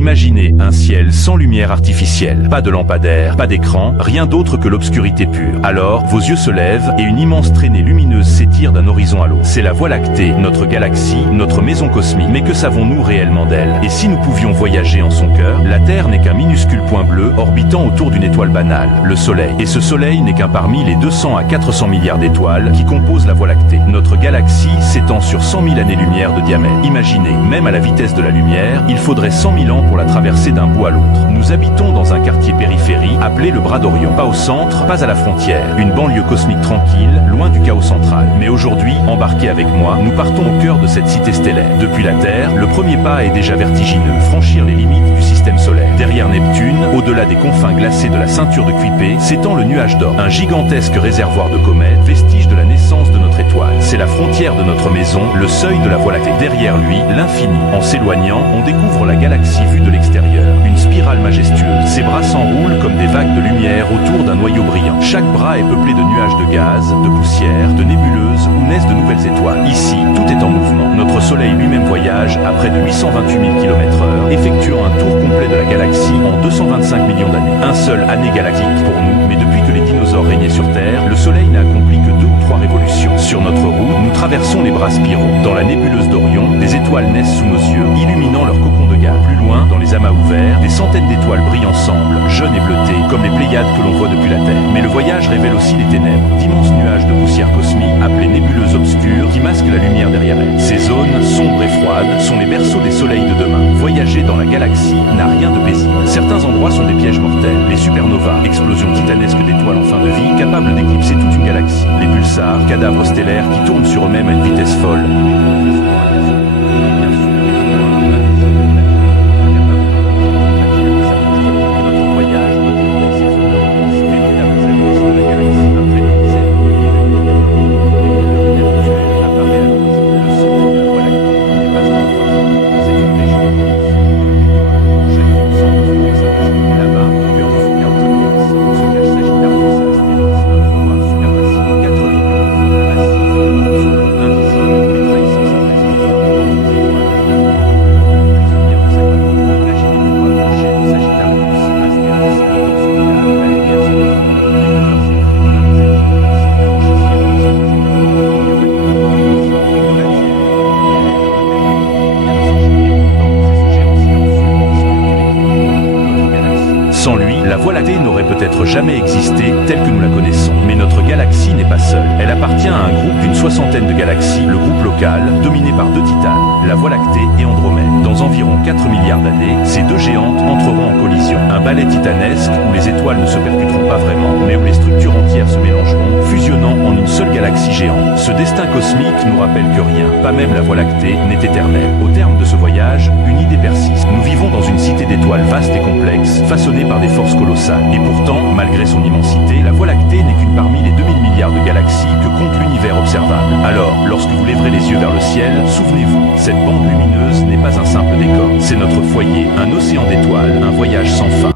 Imaginez un ciel sans lumière artificielle, pas de lampadaire, pas d'écran, rien d'autre que l'obscurité pure. Alors, vos yeux se lèvent et une immense traînée lumineuse s'étire d'un horizon à l'autre. C'est la Voie lactée, notre galaxie, notre maison cosmique. Mais que savons-nous réellement d'elle? Et si nous pouvions voyager en son cœur? La Terre n'est qu'un minuscule point bleu orbitant autour d'une étoile banale, le Soleil. Et ce Soleil n'est qu'un parmi les 200 à 400 milliards d'étoiles qui composent la Voie lactée. Notre galaxie s'étend sur 100 000 années-lumière de diamètre. Imaginez, même à la vitesse de la lumière, il faudrait 100 000 ans pour la traverser d'un bout à l'autre. Nous habitons dans un quartier périphérique appelé le Bras d'Orion. Pas au centre, pas à la frontière. Une banlieue cosmique tranquille, loin du chaos central. Mais aujourd'hui, embarquez avec moi, nous partons au cœur de cette cité stellaire. Depuis la Terre, le premier pas est déjà vertigineux. Franchir les limites du système solaire. Derrière Neptune, au-delà des confins glacés de la ceinture de Kuiper, s'étend le nuage d'or. Un gigantesque réservoir de comètes, vestige de la naissance de notre étoile. C'est la frontière de notre maison, le seuil de la Voie lactée. Derrière lui, l'infini. En s'éloignant, on découvre la galaxie vue de l'extérieur. Une spirale majestueuse. Ses bras s'enroulent comme des vagues de lumière autour d'un noyau brillant. Chaque bras est peuplé de nuages de gaz, de poussière, de nébuleuses où naissent de nouvelles étoiles. Ici, tout est en mouvement. Notre Soleil lui-même voyage à près de 828 000 km/h, effectuant un tour complet de la galaxie en 225 millions d'années. Un seul année galactique pour nous, mais depuis que les dinosaures régnaient sur Terre, le Soleil n'a accompli que 2 ou 3 révolutions. Sur notre route, nous traversons les bras spiraux. Dans la nébuleuse d'Orion, des étoiles naissent sous nos yeux, illuminant leur cocon de gaz. Plus loin, dans les amas ouverts, des centaines d'étoiles brillent ensemble, jeunes et bleutées, comme les Pléiades que l'on voit depuis la Terre. Mais le voyage révèle aussi les ténèbres, d'immenses nuages de poussière cosmique, appelés nébuleuses obscures, qui masquent la lumière derrière elles. Ces zones, sombres et froides, sont les berceaux des soleils de demain. Voyager dans la galaxie n'a rien de paisible. Certains endroits sont des pièges mortels. Les supernovas, explosions titanesques d'étoiles en fin de vie, capables d'éclipser toute une galaxie. Les pulsars, cadavres stellaires qui tournent sur eux-mêmes à une vitesse folle. Sans lui, la Voie lactée n'aurait peut-être jamais existé telle que nous la connaissons. Mais notre galaxie n'est pas seule. Elle appartient à un groupe d'une soixantaine de galaxies, le groupe local, dominé par 2 titanes, la Voie lactée et Andromède. Dans environ 4 milliards d'années, ces 2 géantes entreront en collision. Un ballet titanesque où les étoiles ne se percuteront pas vraiment, mais où les structures entières se mélangeront, fusionnant en une seule galaxie géante. Ce destin cosmique nous rappelle que rien, pas même la Voie lactée, n'est éternel. Au terme de ce voyage, une idée persiste. Nous vivons dans une cité d'étoiles vaste et complexe, façonnée par des forces colossales. Et pourtant, malgré son immensité, la Voie lactée n'est qu'une parmi les 2000 milliards de galaxies que compte l'univers observable. Alors, lorsque vous lèverez les yeux vers le ciel, souvenez-vous, cette bande lumineuse n'est pas un simple décor. C'est notre foyer, un océan d'étoiles, un voyage sans fin.